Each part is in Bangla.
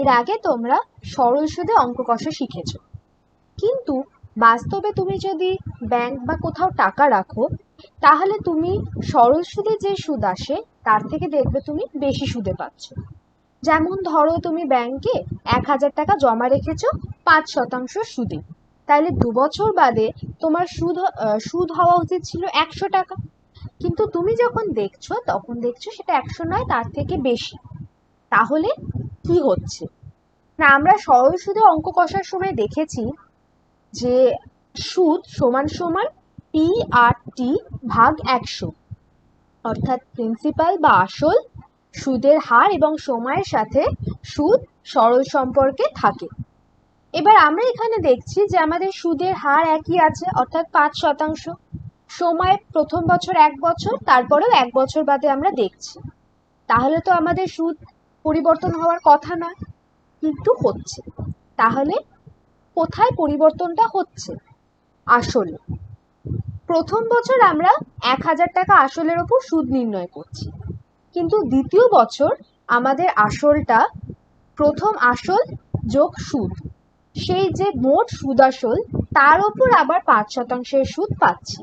এর আগে তোমরা সরল সুদে অঙ্ক কষা শিখেছো, কিন্তু বাস্তবে তুমি যদি ব্যাংক বা কোথাও টাকা রাখো, তাহলে তুমি সরল সুদে যে সুদ আসে তার থেকে দেখবে তুমি বেশি সুদে পাচ্ছ। যেমন ধরো তুমি ব্যাংকে 1,000 টাকা জমা রেখেছো 5% সুদে, তাহলে 2 বছর বাদে তোমার সুদ হওয়া উচিত ছিল 100 টাকা, কিন্তু তুমি যখন দেখছো তখন দেখছো সেটা 100 নয়, তার থেকে বেশি। তাহলে কি হচ্ছে না, আমরা সরল সুদে অঙ্ক কষার সময় দেখেছি যে সুদ সমান সমান পি আর টি ভাগ 100, অর্থাৎ প্রিন্সিপাল বা আসল, সুদের হার এবং সময়ের সাথে সুদ সরল সম্পর্কে থাকে। এবার আমরা এখানে দেখছি যে আমাদের সুদের হার একই আছে, অর্থাৎ 5%। সময় প্রথম বছর 1 বছর, তারপরেও 1 বছর বাদে আমরা দেখছি, তাহলে তো আমাদের সুদ পরিবর্তন হওয়ার কথা নয়, কিন্তু হচ্ছে। তাহলে কোথায় পরিবর্তনটা হচ্ছে? আসলে প্রথম বছর আমরা 1,000 টাকা আসলের ওপর সুদ নির্ণয় করছি, কিন্তু দ্বিতীয় বছর আমাদের আসলটা প্রথম আসল যোগ সুদ, সেই যে মোট সুদ আসল তার ওপর আবার 5% সুদ পাচ্ছি।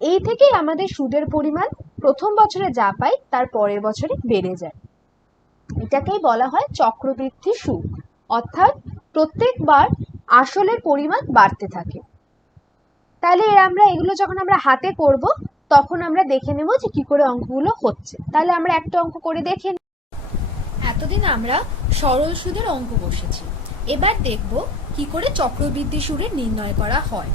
এই থেকেই আমাদের সুদের পরিমাণ প্রথম বছরে যা পাই তার পরের বছরে বেড়ে যায়। এটাকেই বলা হয় চক্রবৃদ্ধি সুদ, অর্থাৎ প্রত্যেকবার আসলের পরিমাণ বাড়তে থাকে। তাহলে আমরা এগুলো যখন আমরা হাতে করব তখন আমরা দেখে নেব যে কি করে অঙ্কগুলো হচ্ছে। তাহলে আমরা একটা অঙ্ক করে দেখে নিই। এতদিন আমরা সরল সুদের অঙ্ক বসেছি, এবার দেখব কি করে চক্রবৃদ্ধি সুদের নির্ণয় করা হয়।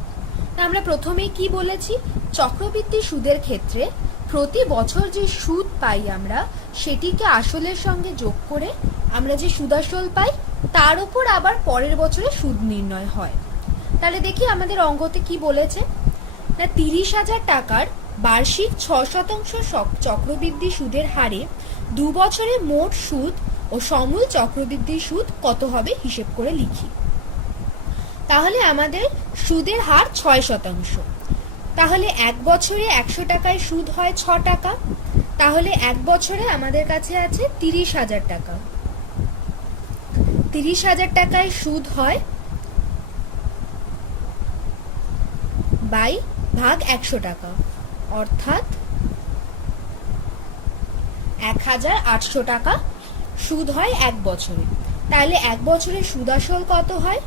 আমরা প্রথমেই কি বলেছি, চক্রবৃদ্ধি সুদের ক্ষেত্রে প্রতি বছর যে সুদ পাই আমরা সেটিকে আসলের সঙ্গে যোগ করে আমরা যে সুদাসল পাই তার উপর আবার পরের বছরে সুদ নির্ণয় হয়। তাহলে দেখি আমাদের অঙ্কতে কি বলেছে না, 30,000 টাকার বার্ষিক 6% চক্রবৃদ্ধি সুদের হারে 2 বছরে মোট সুদ ও সমূল চক্রবৃদ্ধি সুদ কত হবে হিসেব করে লিখি। তাহলে আমাদের সুদের হার 6%, তাহলে 1 বছরে 100 টাকায় সুদ হয় 6 টাকা, তাহলে 1 বছরে আমাদের কাছে আছে 30,000 টাকা। 30,000 টাকায় সুদ হয় ভাগ 100 টাকা, অর্থাৎ 1,800 টাকা সুদ হয় 1 বছরে। তাহলে 1 বছরে সুদ আসল কত হয়?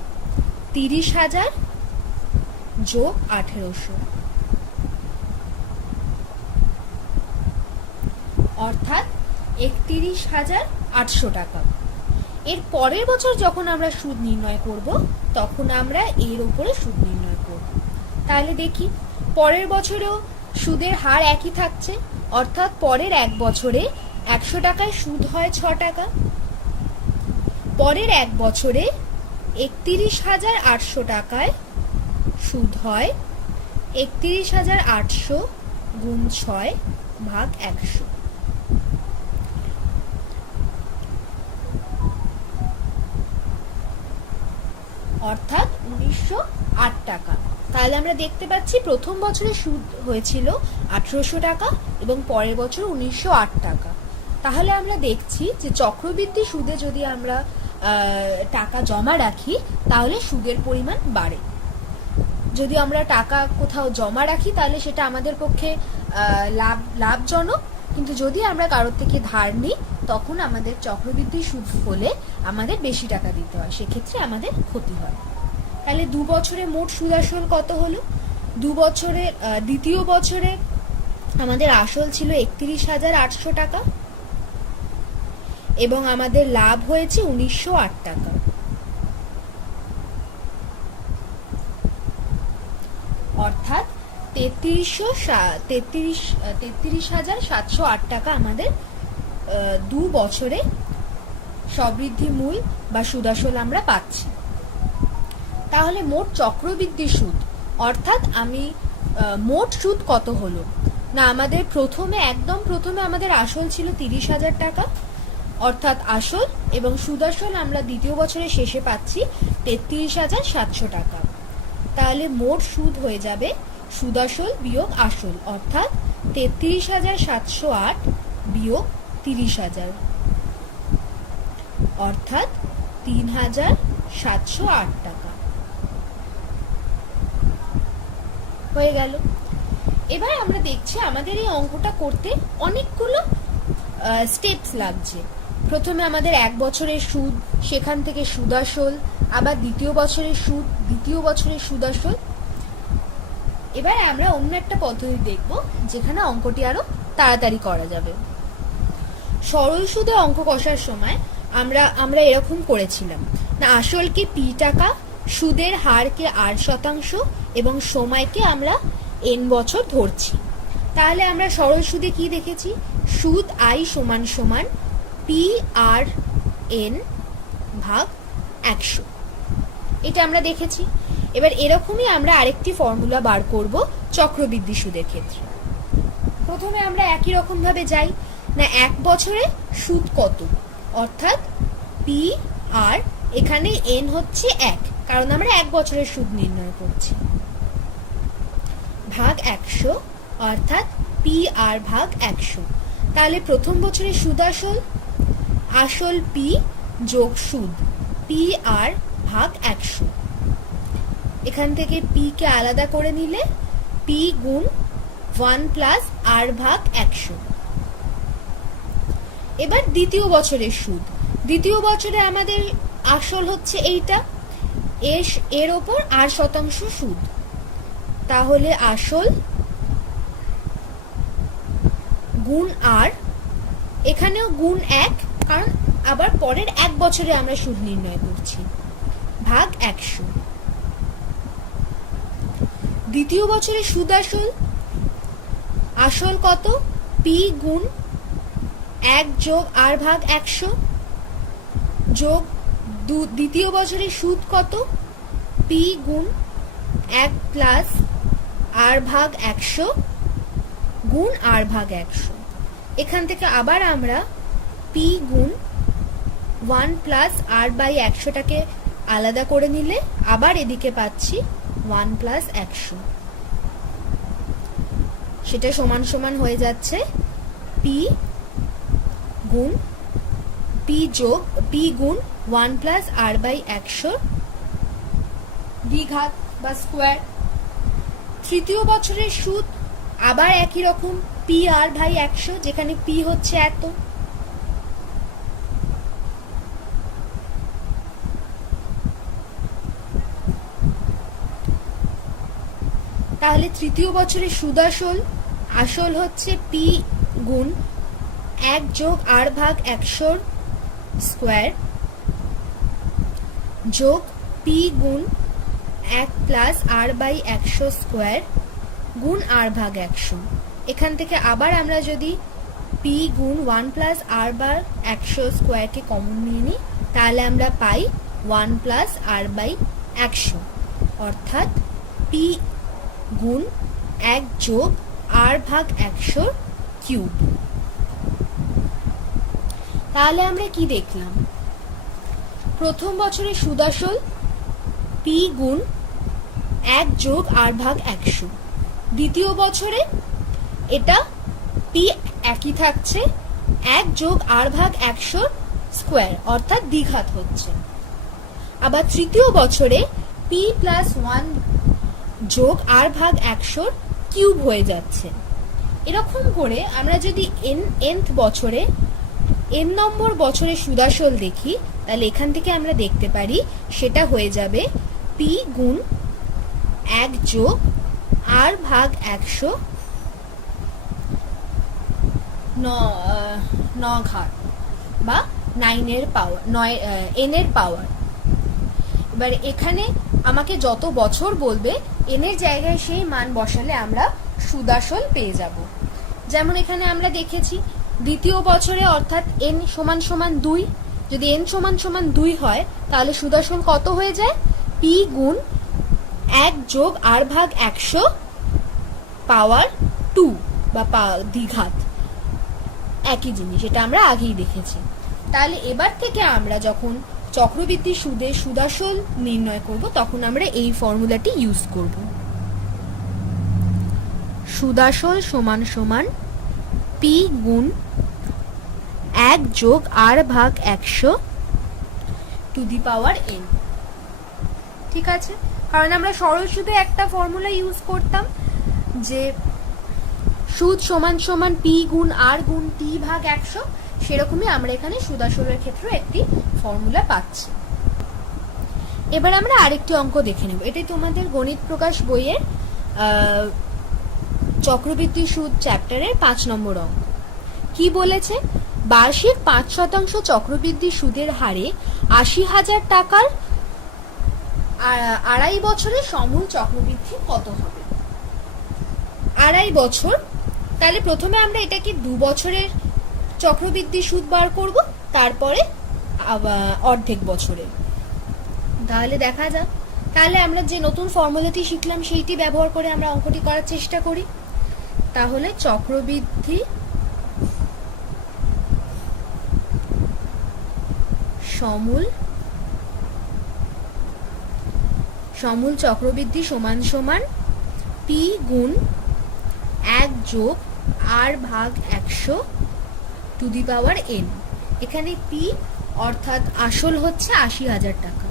30,000 যোগ 1,800, অর্থাৎ 31,800 টাকা। এর পরের বছর যখন আমরা সুদ নির্ণয় করব তখন আমরা এর উপরে সুদ নির্ণয় করব। তাহলে দেখি পরের বছরেও সুদের হার একই থাকছে, অর্থাৎ পরের 1 বছরে 100 টাকায় সুদ হয় 6 টাকা, পরের 1 বছরে 31,800 টাকায় সুদ হয় 31,800 গুণ 6 ভাগ 100, অর্থাৎ 1,908 টাকা। তাহলে আমরা দেখতে পাচ্ছি প্রথম বছরে সুদ হয়েছিল 1,800 টাকা এবং পরের বছর 1,908 টাকা। তাহলে আমরা দেখছি যে চক্রবৃদ্ধি সুদে যদি আমরা টাকা জমা রাখি তাহলে সুদের পরিমাণ বাড়ে। যদি আমরা টাকা কোথাও জমা রাখি তাহলে সেটা আমাদের পক্ষে লাভজনক, কিন্তু যদি আমরা কারোর থেকে ধার নিই তখন আমাদের চক্রবৃদ্ধি সুদ হলে আমাদের বেশি টাকা দিতে হয়, সেক্ষেত্রে আমাদের ক্ষতি হয়। তাহলে 2 বছরে মোট সুদ আসল কত হলো? 2 বছরে দ্বিতীয় বছরে আমাদের আসল ছিল 31,800 টাকা এবং আমাদের লাভ হয়েছে 1,908 টাকা, অর্থাৎ 33,708 টাকা আমাদের 2 বছরে সবৃদ্ধি মূল বা সুদাসল আমরা পাচ্ছি। তাহলে মোট চক্রবৃদ্ধি সুদ, অর্থাৎ আমি মোট সুদ কত হলো না, আমাদের একদম প্রথমে আমাদের আসল ছিল 30,000 টাকা, অর্থাৎ আসল এবং সুদাসল আমরা দ্বিতীয় বছরের শেষে পাচ্ছি 33,700 টাকা। তাহলে মোট সুদ হয়ে যাবে সুদাসল বিয়োগ আসল, অর্থাৎ 33,708 বিয়োগ 30,000, অর্থাৎ 3,708 টাকা হয়ে গেল। এবার আমরা দেখছি আমাদের এই অঙ্কটা করতে অনেকগুলো স্টেপস লাগছে। প্রথমে আমাদের 1 বছরের সুদ, সেখান থেকে সুদাসল, আবার দ্বিতীয় বছরের সুদ, দ্বিতীয় বছরের সুদাসল। এবার আমরা অন্য একটা পদ্ধতি দেখব যেখানে অঙ্কটি আরো তাড়াতাড়ি করা যাবে। সরল সুদে অঙ্ক কষার সময় আমরা এরকম করেছিলাম না, আসলকে পি টাকা, সুদের হারকে R% এবং সময়কে আমরা n বছর ধরছি। তাহলে আমরা সরল সুদে কি দেখেছি, সুদ I সমান সমান PRN ভাগ 100, এটা আমরা দেখেছি। এবার এরকমই আমরা আরেকটি ফর্মুলা বার করব চক্রবৃদ্ধি সুদের ক্ষেত্রে। প্রথমে আমরা একই রকম ভাবে যাই না, 1 বছরে সুদ কত, অর্থাৎ PR, এখানে n হচ্ছে 1, কারণ আমরা 1 বছরের সুদ নির্ণয় করছি, ভাগ 100, অর্থাৎ PR ভাগ 100। তাহলে প্রথম বছরের সুদ আসল P যোগ সুদ PR ভাগ 100। এখান থেকে P কে আলাদা করে নিলে P গুণ 1 প্লাস R ভাগ 100। এবার দ্বিতীয় বছরের সুদ, দ্বিতীয় বছরে আমাদের আসল হচ্ছে এইটা, এর ওপর R% সুদ, তাহলে আসল গুণ R, এখানেও গুণ 1, কারণ আবার পরের 1 বছরে আমরা সুদ নির্ণয় করছি, ভাগ 100। দ্বিতীয় বছরে সুদ আসল কত, P গুণ 1 যোগ R ভাগ 100 যোগ দ্বিতীয় বছরের সুদ কত, P গুণ 1 প্লাস R ভাগ 100 গুণ R ভাগ 100। এখান থেকে আবার আমরা P গুণ 1 প্লাস R বাই 100টাকে আলাদা করে নিলে আবার এদিকে পাচ্ছি 1 প্লাস 100, সেটা সমান সমান হয়ে যাচ্ছে P গুণ P গুণ 1 প্লাস R বাই 100 দ্বিঘাত বা স্কোয়ার। তৃতীয় বছরের সুদ আবার একই রকম, PR ভাই 100, যেখানে P হচ্ছে এত। তাহলে তৃতীয় বছরের সুদ আসল হচ্ছে P গুণ 1 যোগ R ভাগ 100 স্কোয়ার যোগ P গুণ 1 প্লাস R বাই 100 স্কোয়ার গুণ R ভাগ 100। এখান থেকে আবার আমরা যদি P গুণ 1 প্লাস R বার 100 স্কোয়ারকে কমন নিয়ে নিই, তাহলে আমরা পাই 1 প্লাস R বাই 100, অর্থাৎ P গুণ 1 যোগ R ভাগ 100 কিউব। তাহলে আমরা কি দেখলাম, প্রথম বছরে সুদ আসল P গুণ 1 যোগ R ভাগ 100, দ্বিতীয় বছরে এটা P একই থাকছে, 1 যোগ R ভাগ 100 স্কোয়ার, অর্থাৎ দ্বিঘাত হচ্ছে। আবার তৃতীয় বছরে P প্লাস 1 যোগ R ভাগ 100 কিউব হয়ে যাচ্ছে। এরকম করে আমরা যদি nth বছরে n নম্বর বছরে সুদাসল দেখি, তাহলে এখান থেকে আমরা দেখতে পারি সেটা হয়ে যাবে P গুণ 1 যোগ R ভাগ 100 9 ঘাত বা 9 এর পাওয়ার, n এর পাওয়ার। এবার এখানে আমাকে যত বছর বলবে n এর জায়গায় সেই মান বসালে আমরা সুদাসল পেয়ে যাব। যেমন এখানে আমরা দেখেছি দ্বিতীয় বছরে, অর্থাৎ n সমান সমান 2, যদি n সমান সমান 2 হয় তাহলে সুদাসল কত হয়ে যায়, P গুণ 1 যোগ R ভাগ 100 পাওয়ার 2 বা দ্বিঘাত, একই জিনিস, এটা আমরা আগেই দেখেছি। তাহলে এবার থেকে আমরা যখন চক্রবৃদ্ধি সুদে সুদাসল নির্ণয় করব তখন আমরা এই ফর্মুলাটি ইউজ করব। সুদাসল সমান সমান P গুণ 1 যোগ R ভাগ 100 টু দি পাওয়ার n। ঠিক আছে, কারণ আমরা সরল সুদে একটা ফর্মুলা ইউজ করতাম যে সুদ সমান সমান পি গুণ আর গুণ টি ভাগ 100, সেরকমই আমরা এখানে সুদ আসলের ক্ষেত্রে একটি ফর্মুলা পাচ্ছি। এবার আমরা আরেকটি অঙ্ক দেখে নেব। এটাই তোমাদের গণিত প্রকাশ বইয়ের চক্রবৃদ্ধি সুদ চ্যাপ্টারের 5 নম্বর অঙ্ক। কি বলেছে? বার্ষিক 5% চক্রবৃদ্ধি সুদের হারে 80,000 টাকার আড়াই বছরের সমূল চক্রবৃদ্ধি কত হবে? আড়াই বছর, তাহলে প্রথমে আমরা এটাকে 2 বছরের চক্রবৃদ্ধি সুদ বার করব, তারপরে অর্ধেক বছরের। তাহলে দেখা যাক, তাহলে আমরা যে নতুন ফর্মুলাটি শিখলাম সেইটি ব্যবহার করে আমরা অঙ্কটি করার চেষ্টা করি। তাহলে চক্রবৃদ্ধি সমূল চক্রবৃদ্ধি সমান সমান পি গুণ 1 যোগ আর ভাগ 100 টু দি পাওয়ার n। এখানে পি অর্থাৎ আসল হচ্ছে 80,000 টাকা,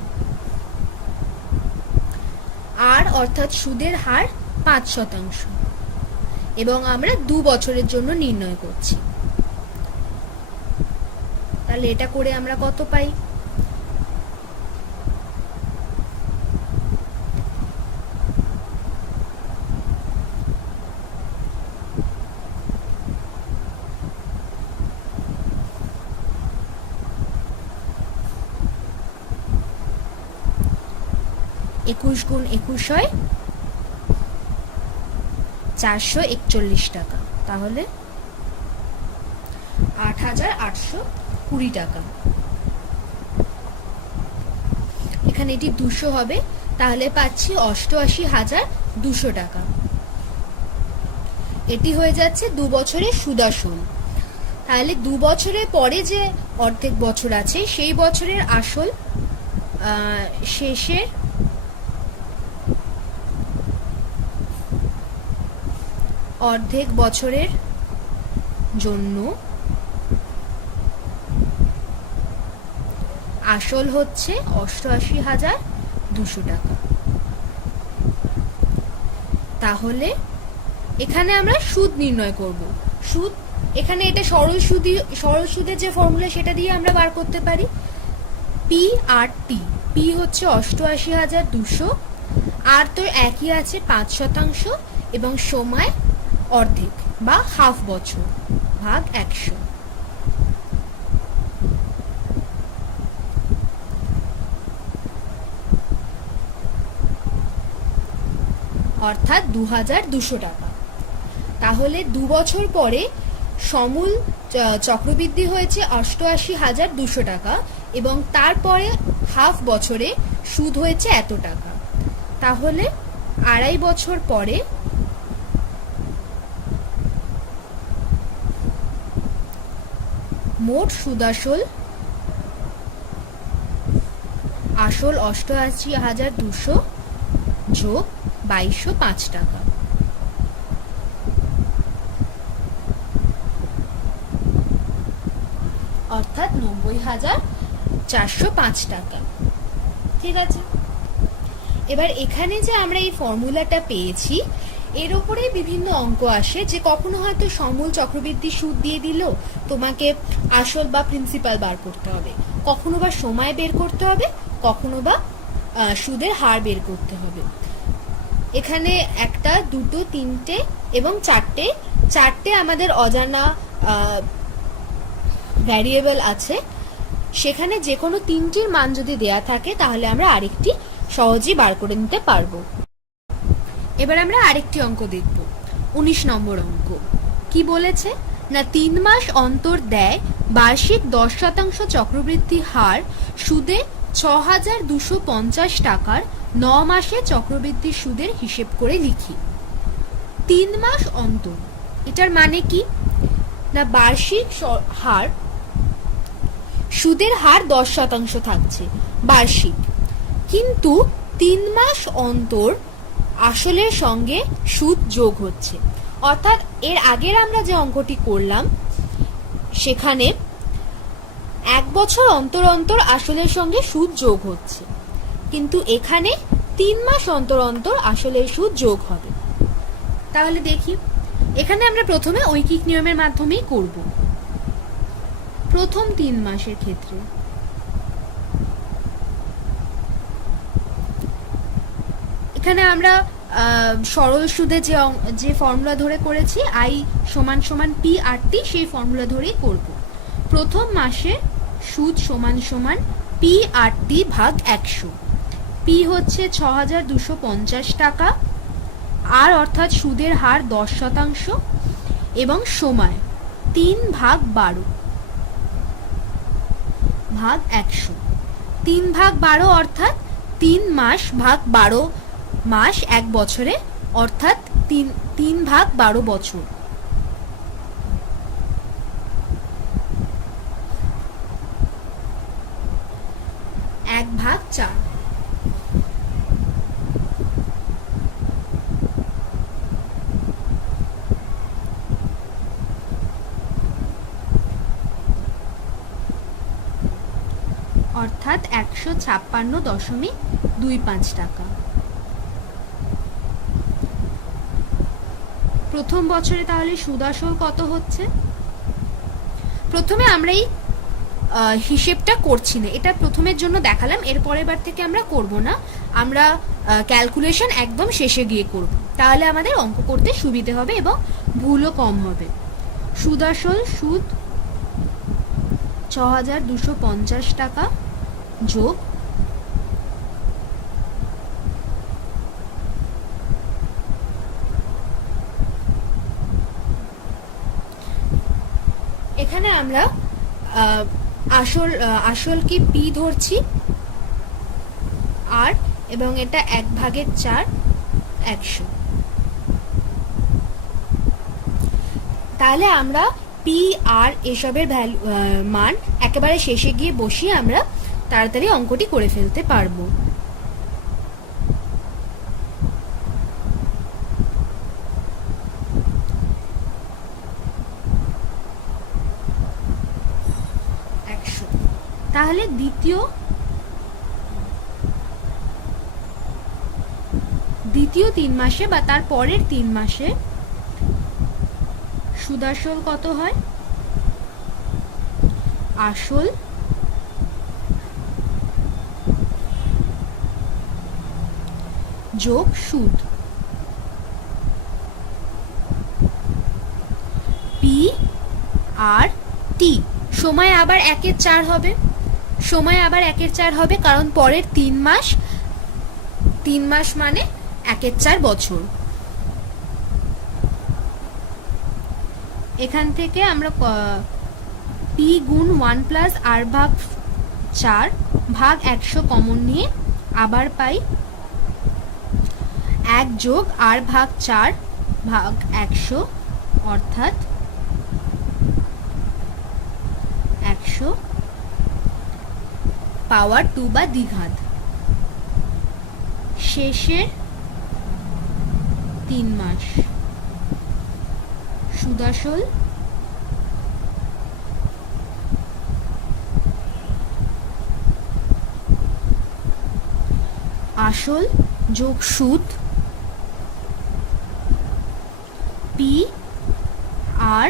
আর অর্থাৎ সুদের হার 5%, এবং আমরা 2 বছরের জন্য নির্ণয় করছি। তাহলে এটা করে আমরা কত পাই? একুশ গুণ 21 হয় 441 টাকা, তাহলে 8,820 টাকা। এখানে এটি 200 হবে, তাহলে পাচ্ছি 88,200 টাকা। এটি হয়ে যাচ্ছে 2 বছরের সুদ আসল। তাহলে 2 বছরের পরে যে অর্ধেক বছর আছে সেই বছরের আসল শেষের অর্ধেক বছরের জন্য আসল হচ্ছে 88,200 টাকা। তাহলে এখানে আমরা সুদ নির্ণয় করব। সুদ এখানে এটা সরল সুদের যে ফর্মুলা সেটা দিয়ে আমরা বার করতে পারি। পি আর টি, পি হচ্ছে 88,200, আর তো একই আছে 5% এবং সময় অর্ধেক বা হাফ বছর ভাগ 100, অর্থাৎ 2,200 টাকা। তাহলে 2 বছর পরে সমূল চক্রবৃদ্ধি হয়েছে 88,200 টাকা, এবং তারপরে হাফ বছরে সুদ হয়েছে এত টাকা। তাহলে আড়াই বছর পরে মোট সুদ আসল 88,200 যোগ 2,205 টাকা, অর্থাৎ 90,405 টাকা। ঠিক আছে, এবার এখানে যে আমরা এই ফর্মুলাটা পেয়েছি এর উপরে বিভিন্ন অঙ্ক আসে, যে কখনো হয়তো সমূল চক্রবৃদ্ধি সুদ দিয়ে দিল, তোমাকে আসল বা প্রিন্সিপাল বার করতে হবে, কখনো বা সময় বের করতে হবে, কখনো বা সুদের হার বের করতে হবে। এখানে 1, 2, 3 এবং 4টে আমাদের অজানা ভ্যারিয়েবল আছে। সেখানে যে কোনো 3টির মান যদি দেয়া থাকে তাহলে আমরা আরেকটি সহজেই বার করে নিতে পারবো। এবার আমরা আরেকটি অঙ্ক দেখব, 19 নম্বর অঙ্ক। কি বলেছে না, 3 মাস অন্তর দেয় বার্ষিক 10% চক্রবৃদ্ধি হার সুদে 6,250 টাকার 9 মাসে চক্রবৃদ্ধি সুদের হিসেব করে লিখি। 3 মাস অন্তর, এটার মানে কি না, বার্ষিক হার সুদের হার 10% থাকছে বার্ষিক, কিন্তু 3 মাস অন্তর আসলের সঙ্গে সুদ যোগ হচ্ছে। অর্থাৎ এর আগের আমরা যে অঙ্কটি করলাম সেখানে 1 বছর অন্তর অন্তর আসলের সঙ্গে সুদ যোগ হচ্ছে, কিন্তু এখানে 3 মাস অন্তর অন্তর আসলের সুদ যোগ হবে। তাহলে দেখি, এখানে আমরা প্রথমে ঐকিক নিয়মের মাধ্যমেই করব। প্রথম 3 মাসের ক্ষেত্রে এখানে আমরা সরল সুদে যে ফর্মুলা ধরে করেছি আই সমান সমান পি আর টি, সেই ফর্মুলা ধরেই করব। প্রথম মাসে সুদ সমান সমান পি আর টি ভাগ 100। পি হচ্ছে ৬,২৫০ টাকা, আর অর্থাৎ সুদের হার 10% এবং সময় 3/12 ভাগ 100। 3/12 অর্থাৎ 3 মাস ভাগ 12 মাস 1 বছরে, অর্থাৎ 3/12 বছর। এক ভাগ 4। অর্থাৎ 156.25 টাকা। প্রথম বছরে তাহলে সুদ আসল কত হচ্ছে? প্রথমে আমরা এই হিসেবটা করছি না, এটা প্রথমের জন্য দেখালাম, এর পরের বার থেকে আমরা করব না, আমরা ক্যালকুলেশন একদম শেষে গিয়ে করব, তাহলে আমাদের অঙ্ক করতে সুবিধে হবে এবং ভুলও কম হবে। সুদ আসল সুদ ৬,২৫০ টাকা যোগ এখানে আমরা আসল কি পি ধরছি, আর এবং এটা 1/4 100। তাহলে আমরা পি আর এসবের মান একেবারে শেষে গিয়ে বসিয়ে আমরা তাড়াতাড়ি অঙ্কটি করে ফেলতে পারবো। তাহলে দ্বিতীয় 3 মাসে বা তার পরের 3 মাসে সুদ আসল কত হয়? আসল যোগ সুদ পি আর টি, সময় আবার 1/4 হবে, সময় আবার 1/4 হবে, কারণ পরের 3 মাস মানে 1/4 বছর। এখান থেকে আমরা পি গুণ 1 প্লাস আর ভাগ 4 ভাগ 100 কমন নিয়ে আবার পাই 1 যোগ আর ভাগ 4 ভাগ 100, অর্থাৎ 100 পাওয়ার 2 বা দ্বিঘাত। শেষের 3 মাস সুদ আসল আসল যোগ সুদ পি আর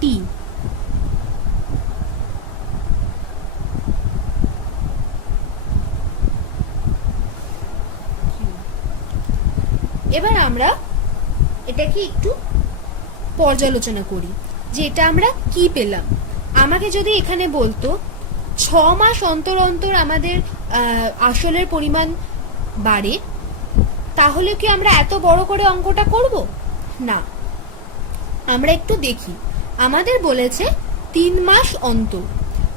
টি। এবার আমরা এটাকে একটু পর্যালোচনা করি যে এটা আমরা কি পেলাম। আমাকে যদি এখানে বলতো 6 মাস অন্তর অন্তর আমাদের আসলের পরিমাণ বাড়ে, তাহলে কি আমরা এত বড় করে অঙ্কটা করব না। আমরা একটু দেখি, আমাদের বলেছে 3 মাস অন্তর,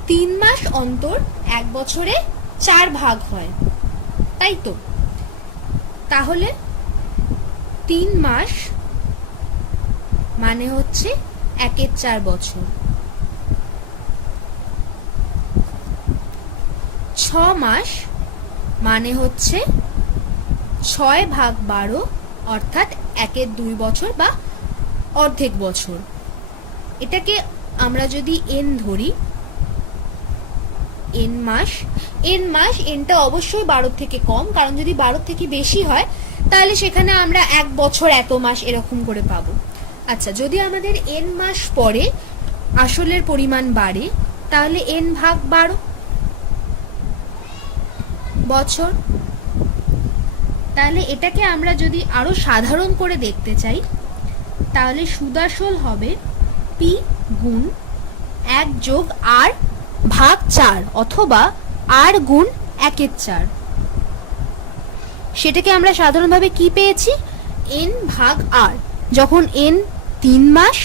3 মাস অন্তর 1 বছরে 4 ভাগ হয়, তাই তো? তাহলে 3 মাস মানে হচ্ছে 1/4 বছর। 6 মাস মানে হচ্ছে 6/12, অর্থাৎ 1/2 বছর বা অর্ধেক বছর। এটাকে আমরা যদি n ধরি এন মাস। এনটা অবশ্যই 12 থেকে কম, কারণ যদি 12 থেকে বেশি হয় তাহলে সেখানে আমরা 1 বছর এত মাস এরকম করে পাবো। আচ্ছা, যদি আমাদের এন মাস পরে আসলের পরিমাণ বাড়ে তাহলে এন ভাগ 12 বছর। তাহলে এটাকে আমরা যদি আরো সাধারণ করে দেখতে চাই তাহলে সুদাসল হবে পি গুণ 1 যোগ আর ভাগ 4 অথবা আর গুণ 1/4। সেটাকে আমরা সাধারণভাবে কি পেয়েছি, এন ভাগ আর। যখন এন 3 মাস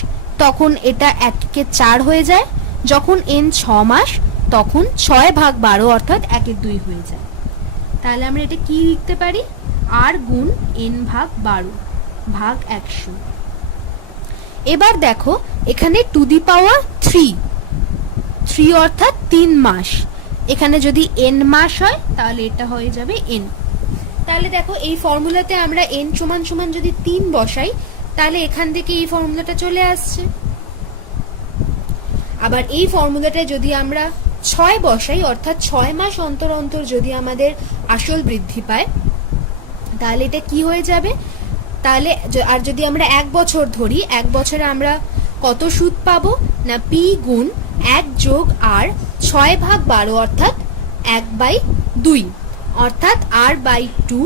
তখন এটা 1/4 হয়ে যায়, যখন এন 6 মাস তখন 6 ভাগ 12 অর্থাৎ 1/2 হয়ে যায়। তাহলে আমরা এটা কি লিখতে পারি, আর গুণ এন ভাগ 12 ভাগ 100। এবার দেখো এখানে টু দি পাওয়ার 3 অর্থাৎ 3 মাস। এখানে যদি এন মাস হয় তাহলে এটা হয়ে যাবে এন। তাহলে দেখো এই ফর্মুলাতে আমরা এন সমান সমান যদি 3 বসাই তাহলে এখান থেকে এই ফর্মুলাটা চলে আসছে। আবার এই ফর্মুলাটায় যদি আমরা 6 বসাই অর্থাৎ 6 মাস অন্তর অন্তর যদি আমাদের আসল বৃদ্ধি পায় তাহলে এটা কি হয়ে যাবে, তাহলে আর যদি আমরা 1 বছর ধরি, 1 বছরে আমরা কত সুদ পাবো না পি গুণ 1 যোগ আর 6 ভাগ 12 অর্থাৎ 1/2 অর্থাৎ r/2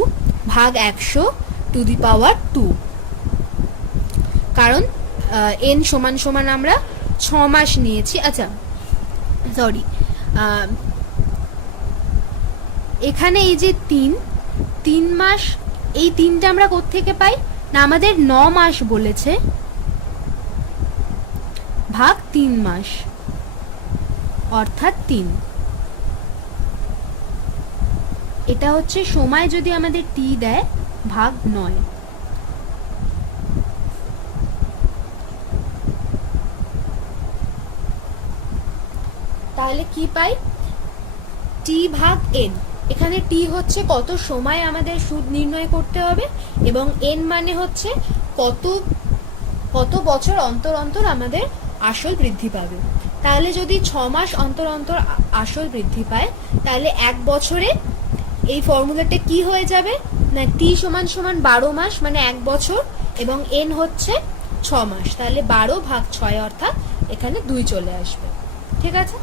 ভাগ 100 টু দি পাওয়ার 2। কারণ এন সমান সমান আমরা 6 মাস নিয়েছি। আচ্ছা সরি, এখানে এই যে 3 মাস, এই 3টা আমরা কোত্থেকে পাই না, আমাদের 9 মাস বলেছে ভাগ 3 মাস অর্থাৎ 3। এটা হচ্ছে সময় যদি আমাদের টি দেয় ভাগ 9। তাহলে কি পাই, টি ভাগ এন। এখানে টি হচ্ছে কত সময় আমাদের সুদ নির্ণয় করতে হবে এবং এন মানে হচ্ছে কত বছর অন্তর অন্তর আমাদের আসল বৃদ্ধি পাবে। তাহলে যদি 6 মাস অন্তর অন্তর আসল বৃদ্ধি পায় তাহলে 1 বছরে এই ফর্মুলাটা কি হয়ে যাবে না টি সমান সমান 12 মাস মানে 1 বছর এবং এন হচ্ছে 6 মাস। তাহলে 12 ভাগ 6 অর্থাৎ এখানে 2 চলে আসবে। ঠিক আছে।